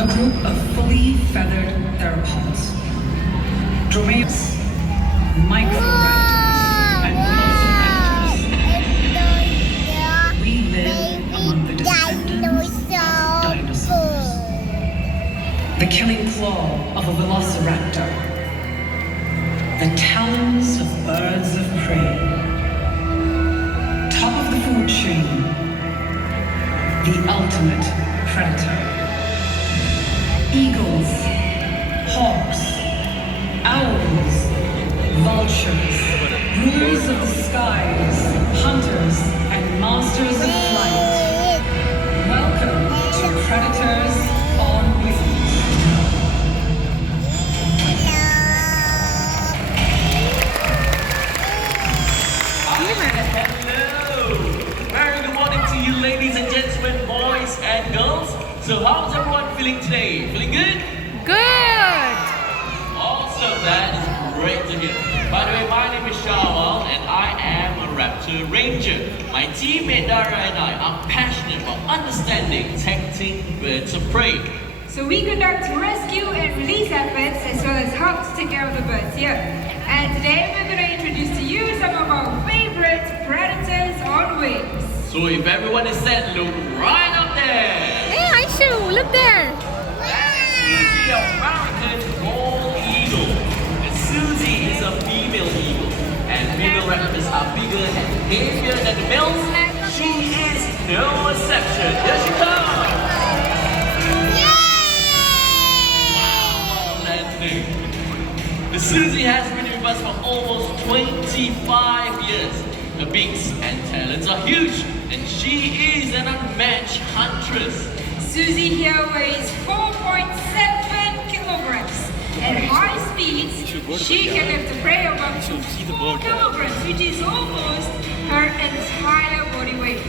a group of fully feathered theropods, dromaeus, microraptors, and velociraptors. We live among the descendants of dinosaurs. The killing claw of a velociraptor, the talons of birds of prey, top of the food chain, the ultimate predator. Eagles, hawks, owls, vultures, rulers of the skies, hunters, and masters of flight. Welcome to Predators on Wheels. Hello! Very good morning to you, ladies and gentlemen, boys and girls. So how's everyone feeling today? Feeling good? Good! Awesome, that is great to hear. By the way, my name is Shawal and I am a Raptor Ranger. My teammate Dara and I are passionate about understanding, detecting birds of prey. So we conduct rescue and release efforts as well as help to take care of the birds here. And today we're going to introduce to you some of our favorite predators on wings. So if everyone is set, look right up there. Hey, Aishu, look there. That is Susie, a American bald eagle. And Susie is a female eagle. And female raptors are bigger and heavier than the males. She is no exception. Here she comes. Wow, the Susie has been with us for almost 25 years. Her beaks and talons are huge, and she is an unmatched huntress. Susie here weighs 4.7 kilograms. At high speeds, she can lift a prey of up to 4 kilograms, which is almost her entire body weight.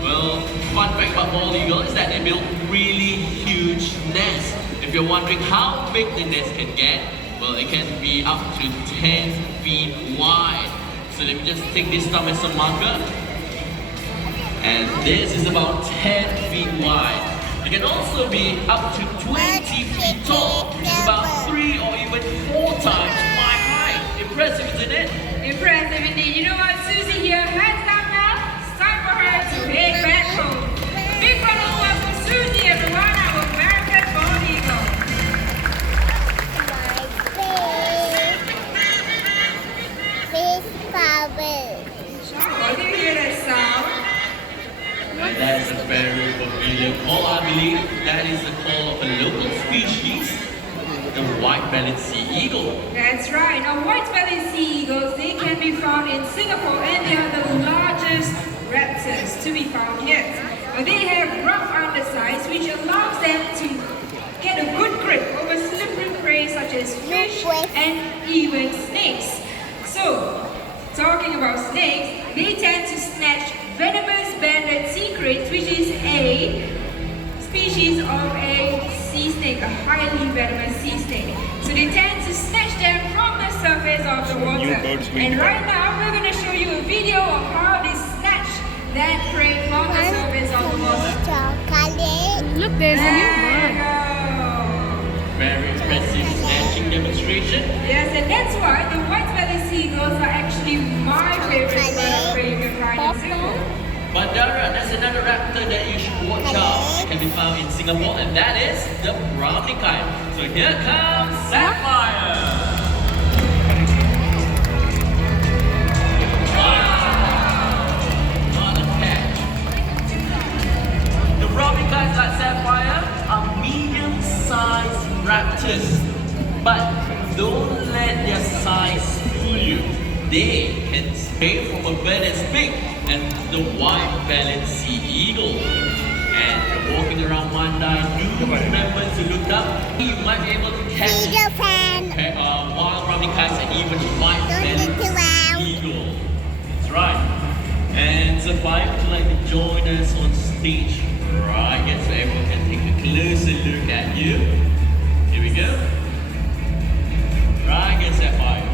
Well, fun fact about bald eagle is that they build really huge nests. If you're wondering how big the nest can get, well, it can be up to 10 feet wide. So let me just take this thumb as a marker. And this is about 10 feet wide. It can also be up to 20 feet tall, which is about 3 or even 4 times my height. Impressive, isn't it? Impressive indeed. You know what, Susie here, hands down now. It's time for her to head back home. Big round of applause for Susie, everyone, our American bald eagle. Do you hear that sound? And that is a very familiar call, I believe. That is the call of a local species, the white-bellied sea eagle. That's right. Now, white-bellied sea eagles, they can be found in Singapore, and they are the largest raptors to be found here. They have rough undersides, which allows them to get a good grip over slippery prey such as fish and even snakes. So, talking about snakes, they tend to snatch venomous banded sea crickets, which is a species of a sea snake, a highly venomous sea snake. So they tend to snatch them from the surface of the water. And right now, we're going to show you a video of how they snatch that prey from the surface of the water. Look, there's a new There you one. go. Very impressive snatching demonstration. Yes, and that's why the white-bellied seagulls are actually my favorite bird of prey you can find in Singapore. But Dara, there's another raptor that you should watch out. It can be found in Singapore, and that is the brownie kite. So here comes Sapphire. Wow! What a catch. The brownie kites like Sapphire are medium-sized raptors. But don't let their size fool you. They can stray from a bird as big as the white-bellied sea eagle. And if you're walking around Mandai, do remember to look up. You might be able to catch wild brownie kites and even white-bellied sea eagle. That's right. And Sapphire, would you like to join us on stage? Right, yes, so everyone can take a closer look at you. Here we go. Right, get Sapphire.